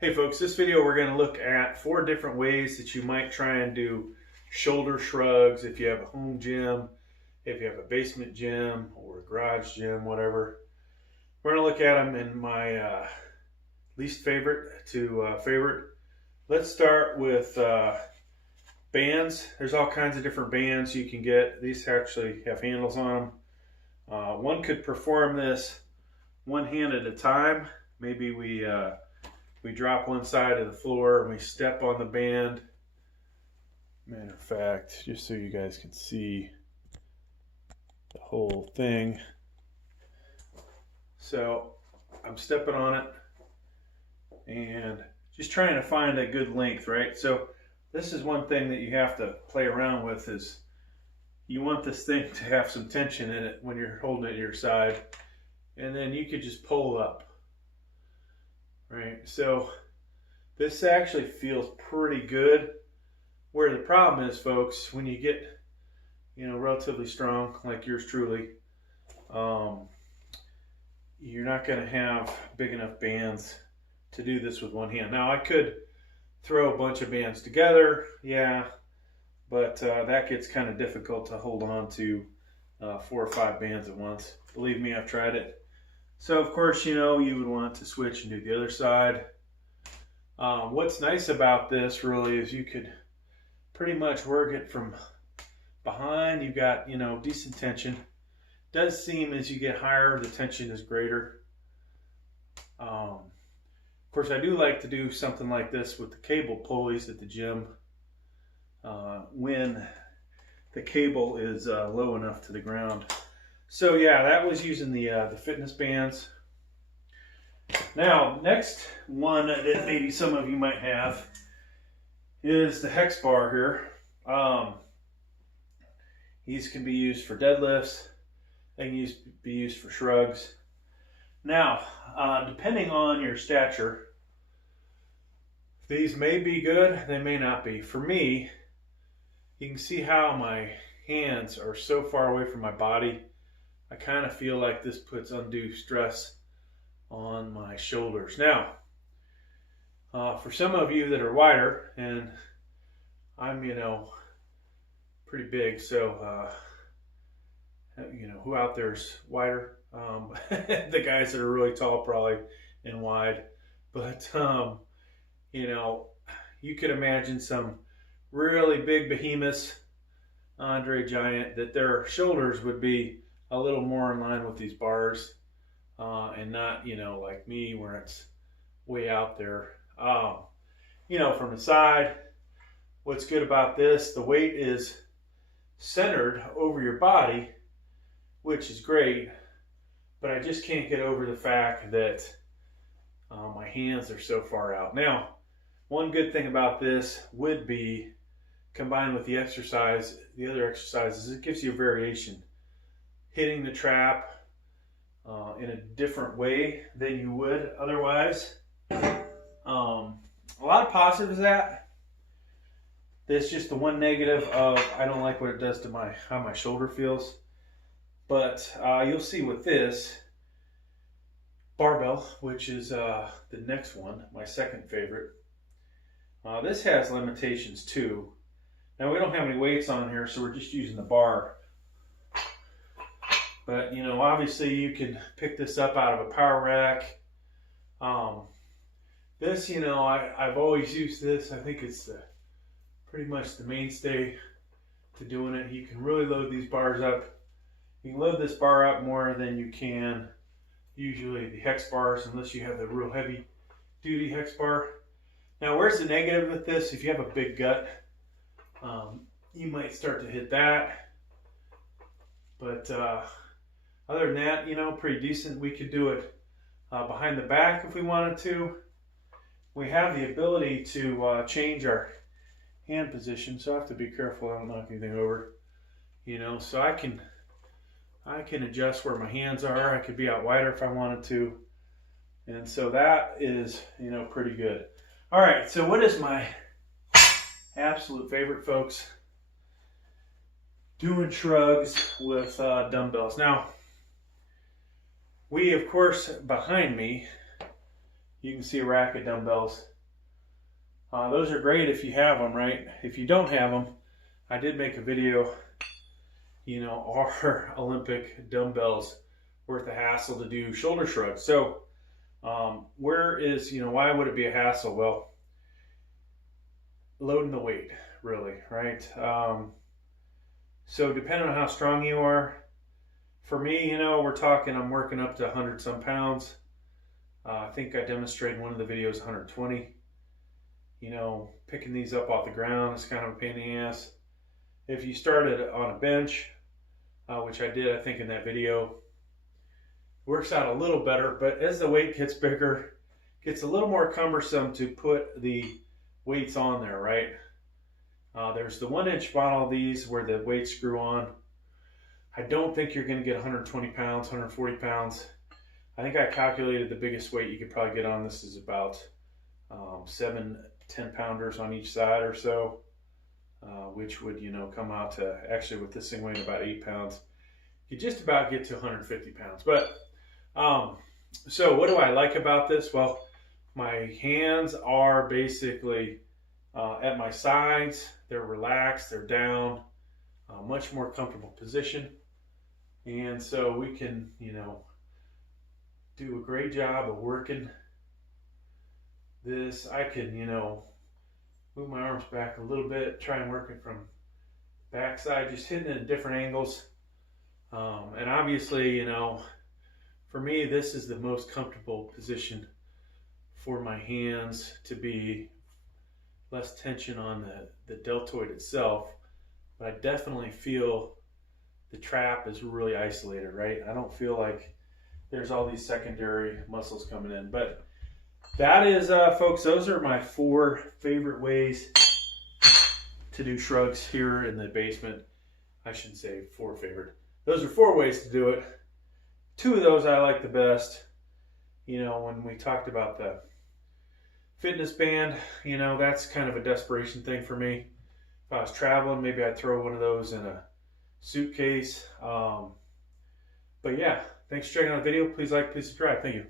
Hey folks, this video we're going to look at 4 different ways that you might try and do shoulder shrugs if you have a home gym, if you have a basement gym or a garage gym, whatever. We're going to look at them in my least favorite to favorite. Let's start with bands. There's all kinds of different bands you can get. These actually have handles on them. One could perform this one hand at a time. Maybe we drop one side of the floor and we step on the band. Matter of fact, just so you guys can see the whole thing. So I'm stepping on it and just trying to find a good length, right? So this is one thing that you have to play around with, is you want this thing to have some tension in it when you're holding it to your side. And then you could just pull up. Right, so this actually feels pretty good. Where the problem is, folks, when you get, relatively strong, like yours truly, you're not going to have big enough bands to do this with one hand. Now, I could throw a bunch of bands together, yeah, but that gets kind of difficult to hold on to 4 or 5 bands at once. Believe me, I've tried it. So of course, you would want to switch and do the other side. What's nice about this really is you could pretty much work it from behind. You've got, decent tension. Does seem as you get higher, the tension is greater. Of course, I do like to do something like this with the cable pulleys at the gym when the cable is low enough to the ground. So yeah, that was using the fitness bands. Now, next one that maybe some of you might have is the hex bar here. These can be used for deadlifts. They can be used for shrugs. Now, depending on your stature, these may be good, they may not be. For me, you can see how my hands are so far away from my body. I kind of feel like this puts undue stress on my shoulders. Now, for some of you that are wider, and I'm, pretty big, so, who out there is wider? The guys that are really tall probably and wide. But, you could imagine some really big behemoths, Andre Giant, that their shoulders would be a little more in line with these bars, and not, like me, where it's way out there. From the side, what's good about this, the weight is centered over your body, which is great, but I just can't get over the fact that my hands are so far out. Now, one good thing about this would be, combined with the other exercises, it gives you a variation. Hitting the trap in a different way than you would otherwise. A lot of positives of that. There's just the one negative of I don't like what it does to how my shoulder feels. But you'll see with this barbell, which is the next one, my second favorite. This has limitations too. Now, we don't have any weights on here, so we're just using the bar. But, obviously you can pick this up out of a power rack. This, I've always used this. I think it's pretty much the mainstay to doing it. You can really load these bars up. You can load this bar up more than you can usually the hex bars, unless you have the real heavy duty hex bar. Now, where's the negative with this? If you have a big gut, you might start to hit that. But other than that, pretty decent. We could do it behind the back if we wanted to. We have the ability to change our hand position, so I have to be careful I don't knock anything over. So I can adjust where my hands are. I could be out wider if I wanted to. And so that is, pretty good. All right, so what is my absolute favorite, folks? Doing shrugs with dumbbells. Now, we, of course, behind me, you can see a rack of dumbbells. Those are great if you have them, right? If you don't have them, I did make a video, you know, are Olympic dumbbells worth the hassle to do shoulder shrugs? So where is, you know, why would it be a hassle? Well, loading the weight, really, right? So depending on how strong you are, for me, you know, we're talking, I'm working up to 100 some pounds. I think I demonstrated in one of the videos 120. You know, picking these up off the ground is kind of a pain in the ass. If you started on a bench, which I did, I think, in that video, works out a little better. But as the weight gets bigger, it gets a little more cumbersome to put the weights on there, right? There's the 1-inch model of these where the weights screw on. I don't think you're going to get 120 pounds, 140 pounds. I think I calculated the biggest weight you could probably get on this is about 7 10-pounders on each side or so, which would, you know, come out to, actually with this thing weighing about 8 pounds, you just about get to 150 pounds. But so what do I like about this? Well, my hands are basically at my sides. They're relaxed, they're down, much more comfortable position. And so we can, you know, do a great job of working this. I can, you know, move my arms back a little bit, try and work it from backside, just hitting it at different angles. And obviously, you know, for me, this is the most comfortable position for my hands to be, less tension on the deltoid itself. But I definitely feel the trap is really isolated, right? I don't feel like there's all these secondary muscles coming in. But that is, folks, those are my 4 favorite ways to do shrugs here in the basement. I shouldn't say 4 favorite. Those are 4 ways to do it. 2 of those I like the best. You know, when we talked about the fitness band, you know, that's kind of a desperation thing for me. If I was traveling, maybe I'd throw one of those in a suitcase. But yeah, thanks for checking out the video. Please like, please subscribe. Thank you.